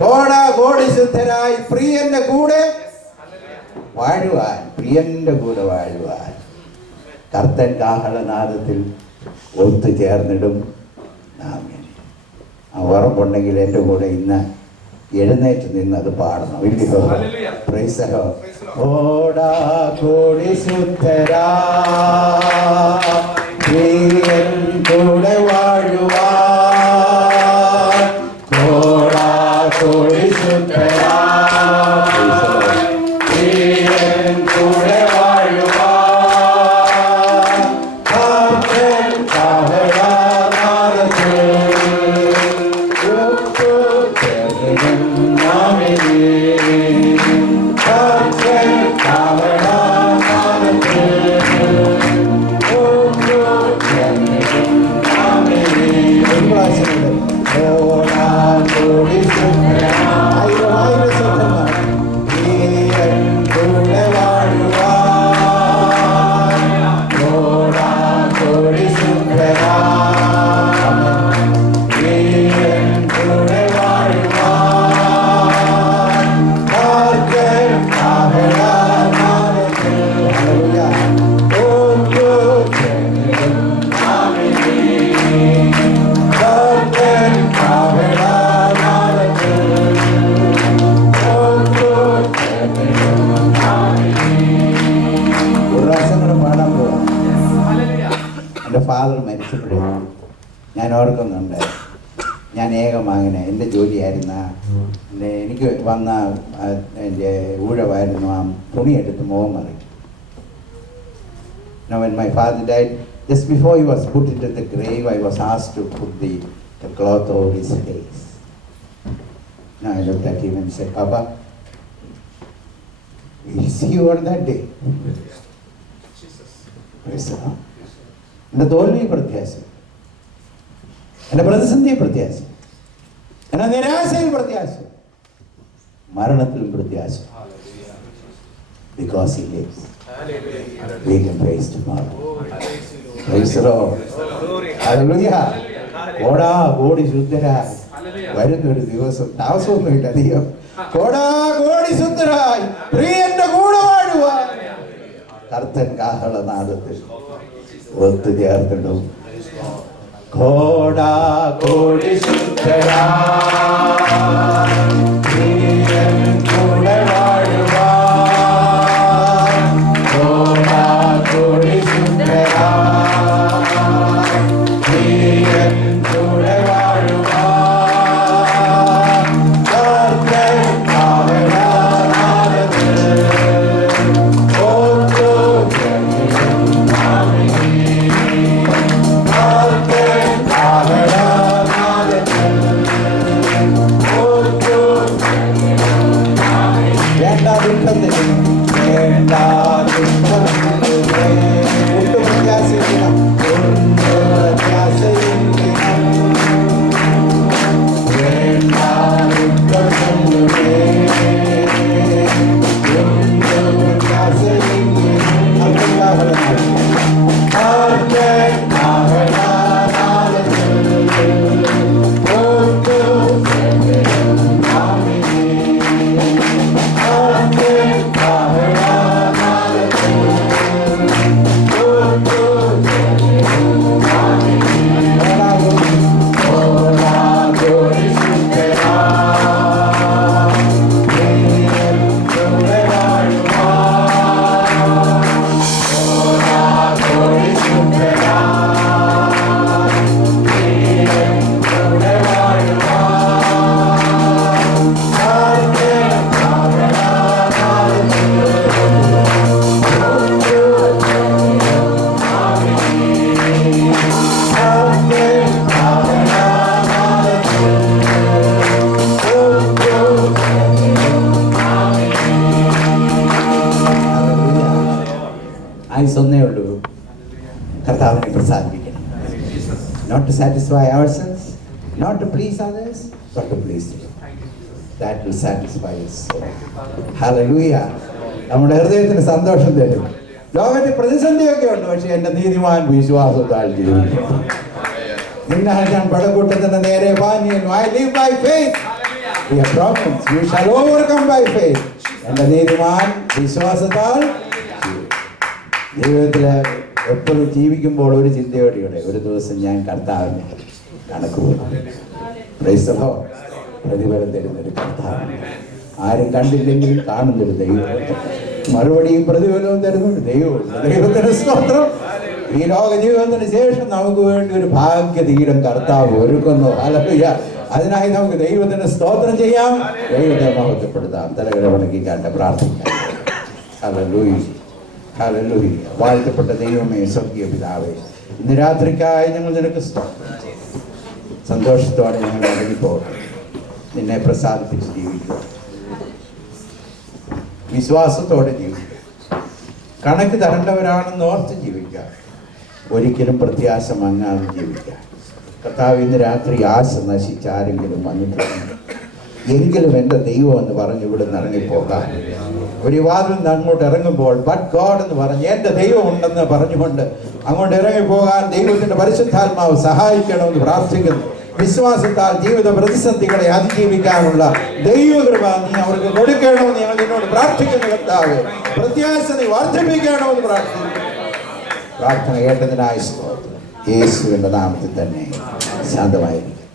കോടാകോടി ശുദ്ധരായി പ്രിയന്റെ കൂടെ വാഴുവാൻ, പ്രിയന്റെ കൂടെ വാഴുവാൻ കർത്തൻ കാഹളനാദത്തിൽ ഒത്തുചേർന്നിടും നാം. ആ ഉറപ്പുണ്ടെങ്കിൽ എൻ്റെ കൂടെ ഇന്ന് എഴുന്നേറ്റ് നിന്ന് അത് പാടണം. ഇല്ലയോ? Praise the lord. കോടാകോടി ശുദ്ധരാ പ്രിയൻ കൂടെ വാഴുവാൻ, കോടാകോടി ശുദ്ധരാ പ്രിയൻ കൂടെ വാഴുവാൻ കർത്തൻ കാഹളനാദത്തിൽ ഒത്തുചേർന്നിടും നാം. കർത്തൻ കാഹളനാദത്തിൽ ഒത്തുചേർന്നിടും നാം. ഒരു പ്രാവശ്യം കോടാകോടി ശുദ്ധരാ ആയിരം ശുദ്ധന്മാർ പ്രിയൻ കൂടെ വാഴുവാൻ, കോടാകോടി ശുദ്ധരാ പ്രിയൻ കൂടെ വാഴുവാൻ കർത്തൻ കാഹളനാദത്തിൽ ഒത്തുചേർന്നിടും നാം. കർത്തൻ കാഹളനാദത്തിൽ ഒത്തുചേർന്നിടും നാം. ഒരു പ്രാവശ്യം കൂടെ പാടാൻ പോവാം. എൻ്റെ ഫാദർ മരിച്ചപ്പോഴേ ഞാൻ ഓർക്കുന്നുണ്ട്, ഞാൻ ഏകമാങ്ങനെ എൻ്റെ ജോലിയായിരുന്ന എനിക്ക് വന്ന എൻ്റെ ഊഴമായിരുന്നു ആ തുണിയെടുത്ത് മുഖം മറി. Now when my father died, just before he was put into the grave, I was asked to put the cloth over his face. Now I looked at him and said, Papa, we'll see you on that day. Praise the Lord. എൻ്റെ തോൽവി പ്രത്യാശം, എൻ്റെ പ്രതിസന്ധി പ്രത്യാശം, എൻ്റെ നിരാശയിൽ പ്രത്യാശം, മരണത്തിലും പ്രത്യാശം. Because he lives, we can praise tomorrow. Praise the Lord. Hallelujah. കോടാകോടി ശുദ്ധരായി വരുന്നൊരു ദിവസം, താമസമൊന്നുമില്ല അധികം. കോടാകോടി ശുദ്ധരായി പ്രിയന്റെ കൂടെ വാഴുവാൻ കർത്തൻ കാഹളനാദത്തിൽ ഒത്തുചേർത്തിടും. കോടാകോടി ശുദ്ധരായി പ്രിയൻ കൂടെ വാഴുവാൻ, കോടാകോടി ശുദ്ധരായി പ്രിയൻ കൂടെ വാഴുവാൻ കർത്തൻ കാഹളനാദത്തിൽ ഒത്തുചേർന്നിടും നാം. കർത്തൻ കാഹളനാദത്തിൽ ഒത്തുചേർന്നിടും നാം. വേണ്ട ദുഃഖത്തിന്, വേണ്ട ദുഃഖത്തിന് ഒട്ടും പ്രത്യാശയില്ല, ഒന്നും പ്രത്യാശയില്ല. വേണ്ട ദുഃഖത്തിന്, ഒന്നും പ്രത്യാശയില്ല. കർത്തൻ കാഹളനാദത്തിൽ ഒത്തുചേർന്നിടും നാം. കർത്തൻ കാഹളനാദത്തിൽ ഒത്തുചേർന്നിടും നാം. കോടാകോടി ശുദ്ധരാ പ്രിയൻ കൂടെ വാഴുവാൻ, കോടാകോടി ശുദ്ധരാ പ്രിയൻ കൂടെ വാഴുവാൻ കർത്തൻ കാഹളനാദത്തിൽ ഒത്തുചേർന്നിടും നാം. കർത്തൻ കാഹളനാദത്തിൽ ഒത്തുചേർന്നിടും നാം. ആയുസ്സൊന്നേ ഉള്ളൂ, കർത്താവിനെ പ്രസാദിപ്പിക്കണം. Not to satisfy ourselves, not to please others, but to please Him. That will satisfy us. Hallelujah. നമ്മുടെ ഹൃദയത്തിന് സന്തോഷം തരും. ലോകത്തിൽ പ്രതിസന്ധിയൊക്കെ ഉണ്ട്, പക്ഷെ എൻ്റെ നീതിമാൻ വിശ്വാസത്താൽ ജീവിക്കും. നിന്നാൽ ഞാൻ പടക്കൂട്ടത്തിന്റെ നേരെ പാഞ്ഞു. I live by faith. We have problems. You shall overcome by faith. എന്റെ നീതിമാൻ വിശ്വാസത്താൽ ജീവിതത്തിൽ എപ്പോഴും ജീവിക്കുമ്പോൾ ഒരു ചിന്തയോടെയുടെ ഒരു ദിവസം ഞാൻ കർത്താവിനെ കണക്ക് പോകും. Price the Lord. പ്രതിഫലം തരുന്നൊരു കർത്താവ്, ആരും കണ്ടില്ലെങ്കിലും കാണുന്നൊരു ദൈവം, മറുപടിയും പ്രതിഫലവും തരുന്നൊരു ദൈവം. ദൈവത്തിന് സ്തോത്രം. ഈ ലോക ജീവിതത്തിന് ശേഷം നമുക്ക് വേണ്ടി ഒരു ഭാഗ്യതീരം കർത്താവ് ഒരുക്കുന്നു. ഹല്ലേലൂയ. അതിനായി നമുക്ക് ദൈവത്തിന് സ്തോത്രം ചെയ്യാം, ദൈവത്തെ മഹത്വപ്പെടുത്താം. തലകളെ വണങ്ങിക്കാണ്ട് പ്രാർത്ഥിക്കാം. Hallelujah, hallelujah. വാഴ്ത്തപ്പെട്ട ദൈവമേ, സ്വർഗീയ പിതാവേ, ഇന്ന് രാത്രിക്കായി ഞങ്ങൾ നിനക്ക് സ്തോത്രം. സന്തോഷത്തോടെ ഞങ്ങൾ ഇറങ്ങിപ്പോകും, നിന്നെ പ്രസാദിപ്പിച്ച് ജീവിക്കുക, വിശ്വാസത്തോടെ ജീവിക്കുക, കണക്ക് തരേണ്ടവരാണെന്ന് ഓർത്ത് ജീവിക്കുക, ഒരിക്കലും പ്രത്യാശ മങ്ങാതെ ജീവിക്കുക. കർത്താവ്, ഇന്ന് രാത്രി ആശ നശിച്ച ആരെങ്കിലും വന്നിട്ടുണ്ട് എങ്കിലും എൻ്റെ ദൈവം എന്ന് പറഞ്ഞ് ഇവിടെ നിന്ന് ഇറങ്ങിപ്പോകാം. ഒരു വാതിൽ നിന്ന് അങ്ങോട്ട് ഇറങ്ങുമ്പോൾ ബട്ട് ഗോഡ് എന്ന് പറഞ്ഞ് എൻ്റെ ദൈവം ഉണ്ടെന്ന് പറഞ്ഞുകൊണ്ട് അങ്ങോട്ട് ഇറങ്ങിപ്പോകാൻ ദൈവത്തിൻ്റെ പരിശുദ്ധാത്മാവ് സഹായിക്കണമെന്ന് പ്രാർത്ഥിക്കുന്നു. വിശ്വാസത്താൽ ജീവിത പ്രതിസന്ധികളെ അതിജീവിക്കാനുള്ള ദൈവകൃപ നീ അവർക്ക് കൊടുക്കണമെന്ന് ഞങ്ങൾ നിന്നോട് പ്രാർത്ഥിക്കുന്നു. കർത്താവേ, പ്രത്യാശ നീ വർദ്ധിപ്പിക്കണമെന്ന് പ്രാർത്ഥിക്കുന്നു. പ്രാർത്ഥന കേട്ടതിനായി സ്തോത്രം. യേശുവിൻ്റെ നാമത്തിൽ തന്നെ ശാന്തമായിരിക്കും.